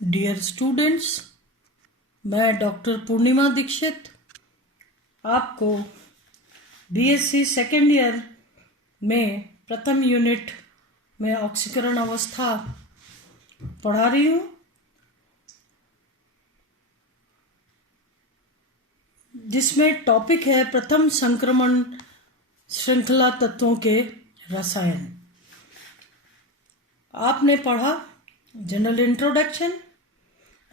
Dear students, मैं doctor पूर्णिमा दीक्षित आपको BSc second year में प्रथम यूनिट में ऑक्सीकरण अवस्था पढ़ा रही हूँ, जिसमें टॉपिक है प्रथम संक्रमण श्रृंखला तत्वों के रसायन। आपने पढ़ा जनरल इंट्रोडक्शन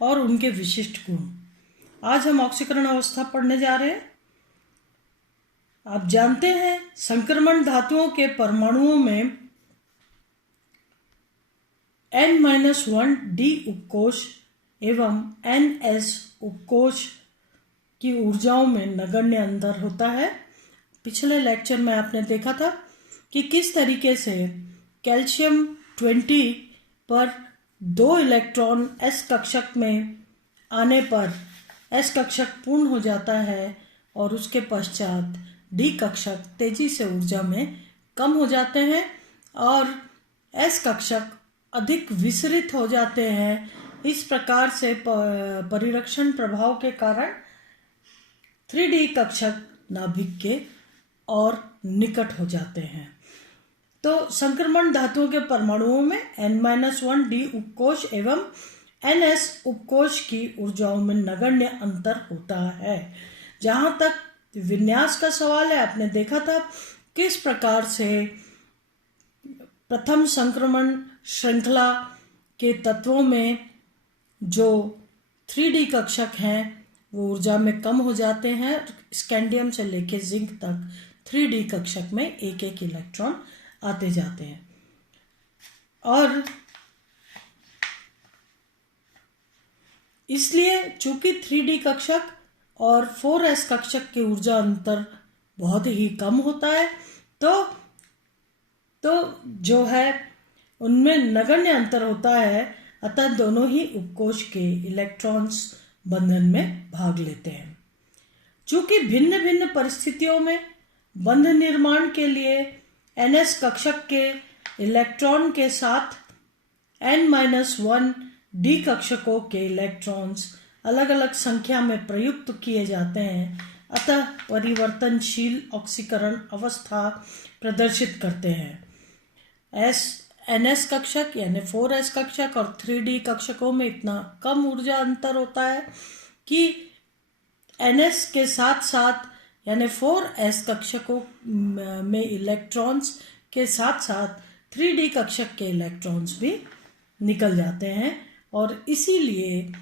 और उनके विशिष्ट गुण। आज हम ऑक्सीकरण अवस्था पढ़ने जा रहे हैं। आप जानते हैं संक्रमण धातुओं के परमाणुओं में N-1 D उपकोष एवं NS उपकोष की ऊर्जाओं में नगण्य अंतर होता है। पिछले लेक्चर में आपने देखा था कि किस तरीके से कैल्शियम 20 पर 2 इलेक्ट्रॉन s कक्षक में आने पर s कक्षक पूर्ण हो जाता है और उसके पश्चात d कक्षक तेजी से ऊर्जा में कम हो जाते हैं और s कक्षक अधिक विसरित हो जाते हैं। इस प्रकार से परिरक्षण प्रभाव के कारण 3D कक्षक नाभिक के और निकट हो जाते हैं। तो संक्रमण धातुओं के परमाणुओं में N-1 D उपकोष एवं NS उपकोष की ऊर्जाओं में नगण्य अंतर होता है। जहां तक विन्यास का सवाल है, आपने देखा था किस प्रकार से प्रथम संक्रमण श्रृंखला के तत्वों में जो 3D कक्षक हैं वो ऊर्जा में कम हो जाते हैं। स्कैंडियम से लेकर जिंक तक 3D कक्षक में एक एक इलेक्ट्रॉन आते जाते हैं और इसलिए चूंकि 3D कक्षक और 4s कक्षक के ऊर्जा अंतर बहुत ही कम होता है, तो जो है उनमें नगण्य अंतर होता है। अतः दोनों ही उपकोष के इलेक्ट्रॉन्स बंधन में भाग लेते हैं। चूंकि भिन्न भिन्न परिस्थितियों में बंध निर्माण के लिए NS कक्षक के इलेक्ट्रॉन के साथ N-1 D कक्षकों के इलेक्ट्रॉन्स अलग अलग संख्या में प्रयुक्त किए जाते हैं, अतः परिवर्तनशील ऑक्सीकरण अवस्था प्रदर्शित करते हैं। NS कक्षक यानी 4s कक्षक और 3D कक्षकों में इतना कम ऊर्जा अंतर होता है कि NS के साथ साथ यानी 4s कक्षकों में इलेक्ट्रॉन्स के साथ साथ 3D कक्षक के इलेक्ट्रॉन्स भी निकल जाते हैं और इसीलिए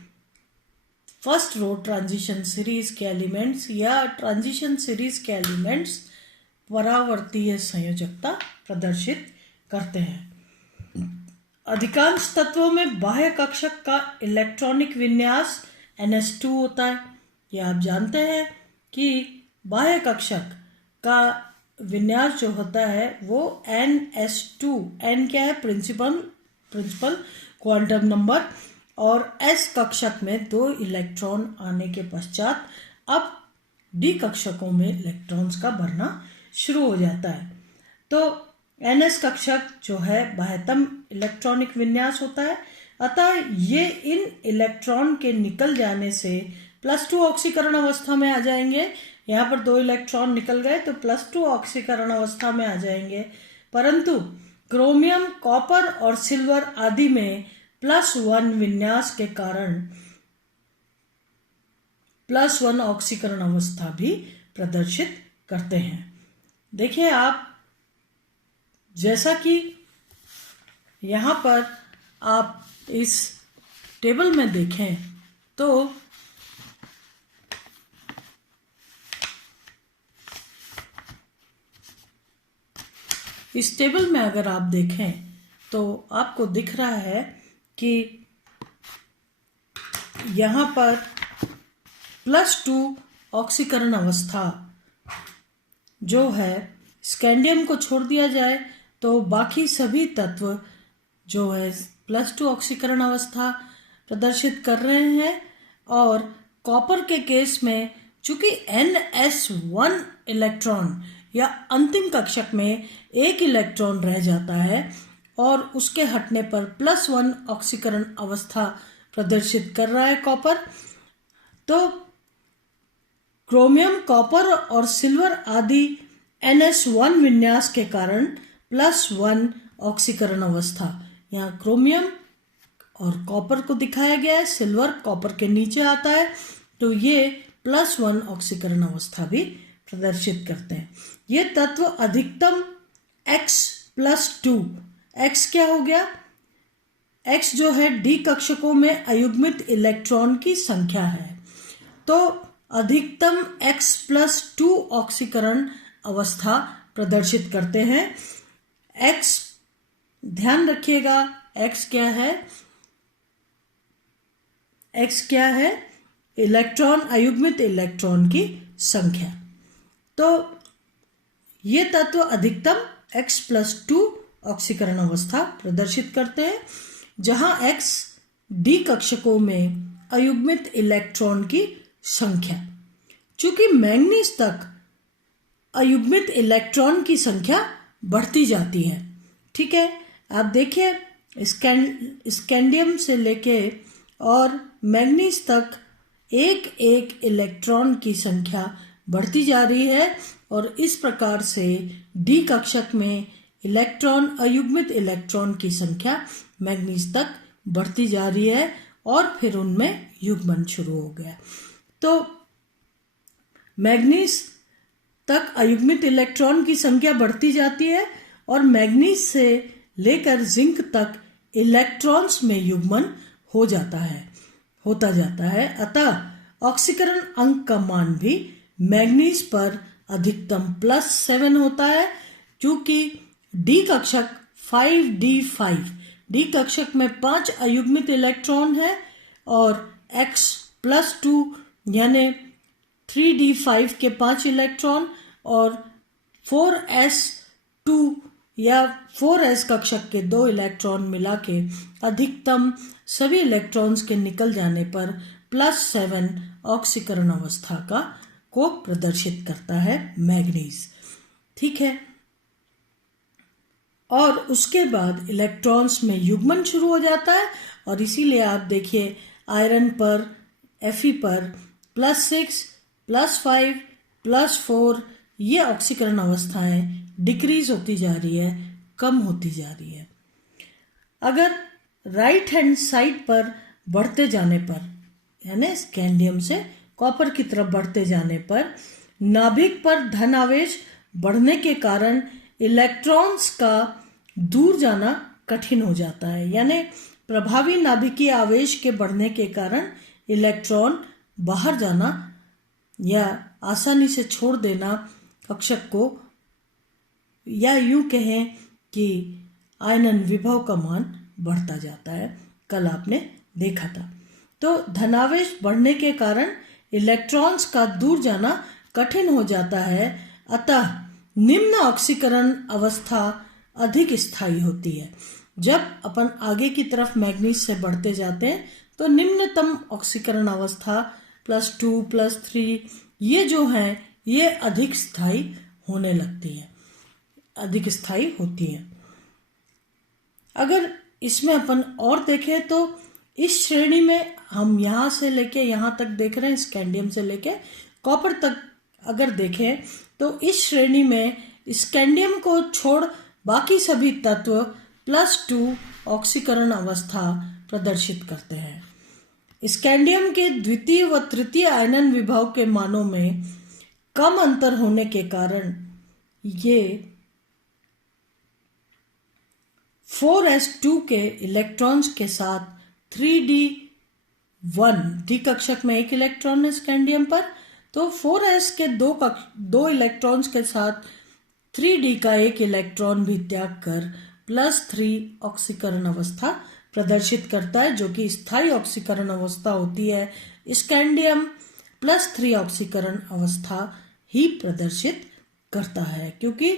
फर्स्ट रो ट्रांजिशन सीरीज के एलिमेंट्स या ट्रांजिशन सीरीज के एलिमेंट्स परावर्तीय संयोजकता प्रदर्शित करते हैं। अधिकांश तत्वों में बाह्य कक्षक का इलेक्ट्रॉनिक विन्यास NS2 होता है। यह आप जानते हैं कि बाह्य कक्षक का विन्यास जो होता है वो NS2, N क्या है, प्रिंसिपल क्वांटम नंबर, और S कक्षक में 2 इलेक्ट्रॉन आने के पश्चात अब D कक्षकों में इलेक्ट्रॉन्स का भरना शुरू हो जाता है। तो NS कक्षक जो है बाह्यतम इलेक्ट्रॉनिक विन्यास होता है, अतः ये इन इलेक्ट्रॉन के निकल जाने से +2 ऑक्सीकरण अवस्था में आ जाएंगे। यहाँ पर 2 इलेक्ट्रॉन निकल गए तो +2 ऑक्सीकरण अवस्था में आ जाएंगे, परंतु क्रोमियम, कॉपर और सिल्वर आदि में +1 विन्यास के कारण +1 ऑक्सीकरण अवस्था भी प्रदर्शित करते हैं। देखिए आप, जैसा कि यहाँ पर आप इस टेबल में देखें तो इस टेबल में अगर आप देखें तो आपको दिख रहा है कि यहाँ पर +2 ऑक्सीकरण अवस्था जो है, स्कैंडियम को छोड़ दिया जाए तो बाकी सभी तत्व जो है +2 ऑक्सीकरण अवस्था प्रदर्शित कर रहे हैं। और कॉपर के केस में चूंकि NS1 इलेक्ट्रॉन या अंतिम कक्षक में 1 इलेक्ट्रॉन रह जाता है और उसके हटने पर +1 ऑक्सीकरण अवस्था प्रदर्शित कर रहा है कॉपर। तो क्रोमियम, कॉपर और सिल्वर आदि NS1 विन्यास के कारण +1 ऑक्सीकरण अवस्था, यहाँ क्रोमियम और कॉपर को दिखाया गया है, सिल्वर कॉपर के नीचे आता है, तो ये +1 ऑक्सीकरण अवस्था भी प्रदर्शित करते हैं। ये तत्व अधिकतम X+2, X क्या हो गया, X जो है D कक्षकों में अयुग्मित इलेक्ट्रॉन की संख्या है, तो अधिकतम X+2 ऑक्सीकरण अवस्था प्रदर्शित करते हैं। X ध्यान रखिएगा, X क्या है, X क्या है, इलेक्ट्रॉन, अयुग्मित इलेक्ट्रॉन की संख्या। तो ये तत्व अधिकतम X+2 ऑक्सीकरण अवस्था प्रदर्शित करते हैं, जहां X D कक्षकों में अयुग्मित इलेक्ट्रॉन की संख्या। चूंकि मैंगनीज तक अयुग्मित इलेक्ट्रॉन की संख्या बढ़ती जाती है, ठीक है। आप देखिए स्कैंडियम से लेके और मैंगनीज तक एक एक इलेक्ट्रॉन की संख्या बढ़ती जा रही है, और इस प्रकार से डी कक्षक में इलेक्ट्रॉन, अयुग्मित इलेक्ट्रॉन की संख्या मैंगनीज तक बढ़ती जा रही है, और फिर उनमें युग्मन शुरू हो गया। तो मैंगनीज तक अयुग्मित इलेक्ट्रॉन की संख्या बढ़ती जाती है, और मैंगनीज से लेकर जिंक तक इलेक्ट्रॉन्स में युग्मन होता जाता है। अतः ऑक्सीकरण अंक का मान भी मैंगनीज पर अधिकतम +7 होता है, क्योंकि डी कक्षक 5d5, डी कक्षक में 5 अयुग्मित इलेक्ट्रॉन है, और X+2 यानी 3d5 के 5 इलेक्ट्रॉन, और 4s2 या 4s कक्षक के 2 इलेक्ट्रॉन मिला के अधिकतम सभी इलेक्ट्रॉन्स के निकल जाने पर +7 ऑक्सीकरण अवस्था को प्रदर्शित करता है मैंगनीज, ठीक है। और उसके बाद इलेक्ट्रॉन्स में युग्मन शुरू हो जाता है, और इसीलिए आप देखिए आयरन पर, Fe पर +6, +5, +4 ये ऑक्सीकरण अवस्थाएं डिक्रीज होती जा रही है, कम होती जा रही है। अगर राइट हैंड साइड पर बढ़ते जाने पर, यानी स्कैंडियम से कॉपर की तरफ बढ़ते जाने पर, नाभिक पर धन आवेश बढ़ने के कारण इलेक्ट्रॉन्स का दूर जाना कठिन हो जाता है, यानी प्रभावी नाभिकीय आवेश के बढ़ने के कारण इलेक्ट्रॉन बाहर जाना या आसानी से छोड़ देना कक्षक को, या यूं कहें कि आयनन विभव का मान बढ़ता जाता है, कल आपने देखा था। तो धनावेश बढ़ने के कारण इलेक्ट्रॉन्स का दूर जाना कठिन हो जाता है, अतः निम्न ऑक्सीकरण अवस्था अधिक स्थायी होती है। जब अपन आगे की तरफ मैंगनीज से बढ़ते जाते हैं तो निम्नतम ऑक्सीकरण अवस्था +2, +3 ये जो हैं ये अधिक स्थायी होने लगती हैं, अधिक स्थायी होती हैं। अगर इसमें अपन और देखें तो इस श्रेणी में हम यहाँ से लेके यहाँ तक देख रहे हैं, स्कैंडियम से लेके कॉपर तक अगर देखें तो इस श्रेणी में स्कैंडियम को छोड़ बाकी सभी तत्व +2 ऑक्सीकरण अवस्था प्रदर्शित करते हैं। स्कैंडियम के द्वितीय व तृतीय आयनन विभव के मानों में कम अंतर होने के कारण ये 4s2 के इलेक्ट्रॉन्स के साथ 3d1, डी कक्षक में एक इलेक्ट्रॉन है स्कैंडियम पर, तो 4s के दो इलेक्ट्रॉन्स के साथ 3d का एक इलेक्ट्रॉन भी त्याग कर +3 ऑक्सीकरण अवस्था प्रदर्शित करता है, जो कि स्थायी ऑक्सीकरण अवस्था होती है। स्कैंडियम +3 ऑक्सीकरण अवस्था ही प्रदर्शित करता है, क्योंकि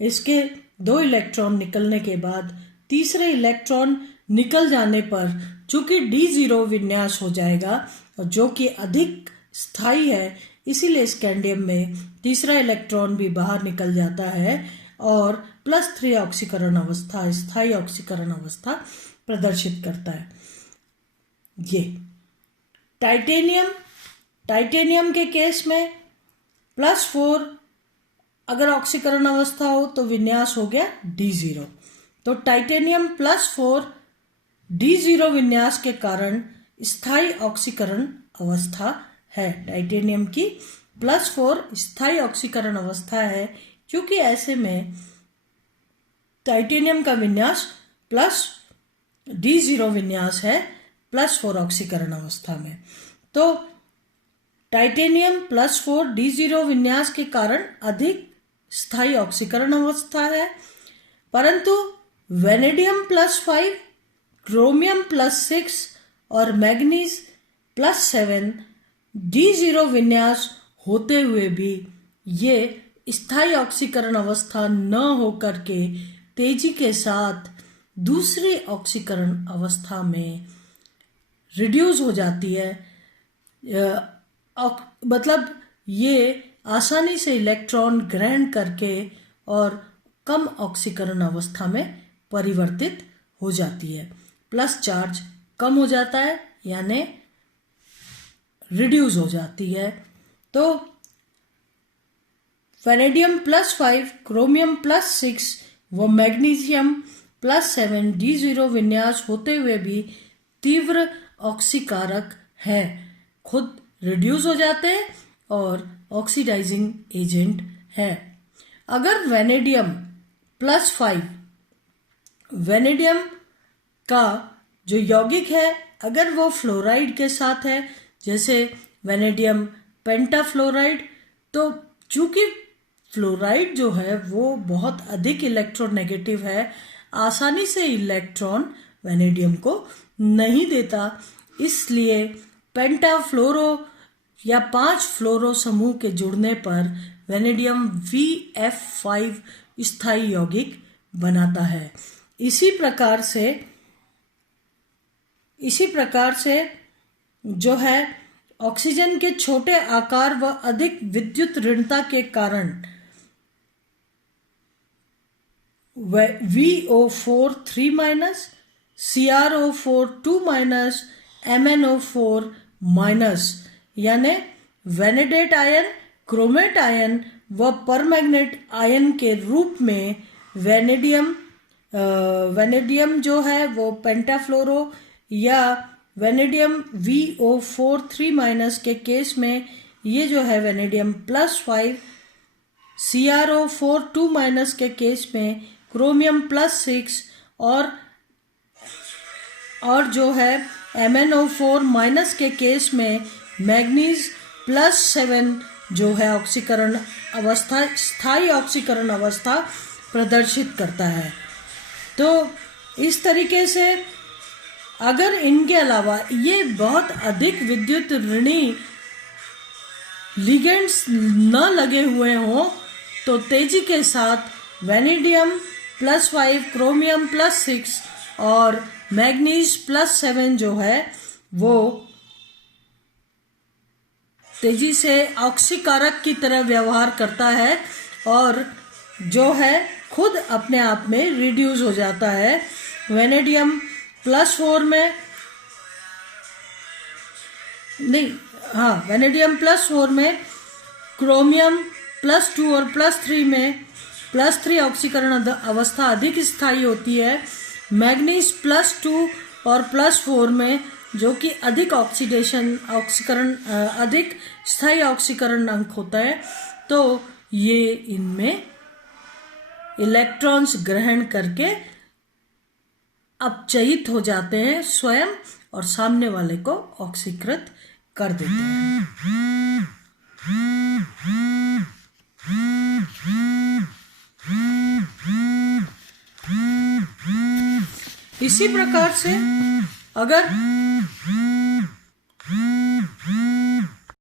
इसके 2 इलेक्ट्रॉन निकलने के बाद तीसरे इलेक्ट्रॉन निकल जाने पर चूंकि D0 विन्यास हो जाएगा, और जो कि अधिक स्थायी है, इसीलिए स्कैंडियम में तीसरा इलेक्ट्रॉन भी बाहर निकल जाता है और +3 ऑक्सीकरण अवस्था, स्थायी ऑक्सीकरण अवस्था प्रदर्शित करता है। ये टाइटेनियम के केस में +4 अगर ऑक्सीकरण अवस्था हो तो विन्यास हो गया D0। तो टाइटेनियम +4 D0 विन्यास के कारण स्थायी ऑक्सीकरण अवस्था है। टाइटेनियम की +4 स्थायी ऑक्सीकरण अवस्था है, क्योंकि ऐसे में टाइटेनियम का विन्यास D0 विन्यास है +4 ऑक्सीकरण अवस्था में। तो टाइटेनियम +4 D0 विन्यास के कारण अधिक स्थायी ऑक्सीकरण अवस्था है, परंतु वेनेडियम +5, क्रोमियम +6 और मैग्नीज +7 D0 विन्यास होते हुए भी ये स्थायी ऑक्सीकरण अवस्था न होकर के तेजी के साथ दूसरी ऑक्सीकरण अवस्था में रिड्यूस हो जाती है। मतलब ये आसानी से इलेक्ट्रॉन ग्रहण करके और कम ऑक्सीकरण अवस्था में परिवर्तित हो जाती है। प्लस चार्ज कम हो जाता है, यानी रिड्यूस हो जाती है। तो वेनेडियम +5, क्रोमियम +6 व मैग्नीशियम +7 D0 विन्यास होते हुए भी तीव्र ऑक्सीकारक है, खुद रिड्यूस हो जाते हैं और ऑक्सीडाइजिंग एजेंट है। अगर वेनेडियम +5, वेनेडियम का जो यौगिक है अगर वो फ्लोराइड के साथ है, जैसे वेनेडियम पेंटाफ्लोराइड, तो चूंकि फ्लोराइड जो है वो बहुत अधिक इलेक्ट्रोनेगेटिव है, आसानी से इलेक्ट्रॉन वेनेडियम को नहीं देता, इसलिए पेंटाफ्लोरो या 5 फ्लोरो समूह के जुड़ने पर वेनेडियम VF5 स्थायी यौगिक बनाता है। इसी प्रकार से जो है ऑक्सीजन के छोटे आकार व अधिक विद्युत ऋणता के कारण VO4 3-, CrO4 2-, MnO4- यानी वेनेडेट आयन, क्रोमेट आयन व परमैग्नेट आयन के रूप में वेनेडियम जो है वो पेंटाफ्लोरो या वेनेडियम VO4 3- के केस में ये जो है वेनेडियम +5, CrO4 2- के केस में क्रोमियम +6 और जो है MnO4- के केस में मैग्नीज +7 जो है ऑक्सीकरण अवस्था, स्थायी ऑक्सीकरण अवस्था प्रदर्शित करता है। तो इस तरीके से अगर इनके अलावा ये बहुत अधिक विद्युत ऋणी लिगेंड्स न लगे हुए हों तो तेजी के साथ वेनेडियम +5, क्रोमियम +6 और मैग्नीज +7 जो है वो तेजी से ऑक्सीकारक की तरह व्यवहार करता है और जो है खुद अपने आप में रिड्यूस हो जाता है। वेनेडियम +4 में वेनेडियम +4 में क्रोमियम +2 और +3 में +3 ऑक्सीकरण अवस्था अधिक स्थायी होती है। मैग्नीज +2 और +4 में जो कि अधिक अधिक स्थायी ऑक्सीकरण अंक होता है, तो ये इनमें इलेक्ट्रॉन्स ग्रहण करके अपचयित हो जाते हैं स्वयं और सामने वाले को ऑक्सीकृत कर देते हैं। इसी प्रकार से अगर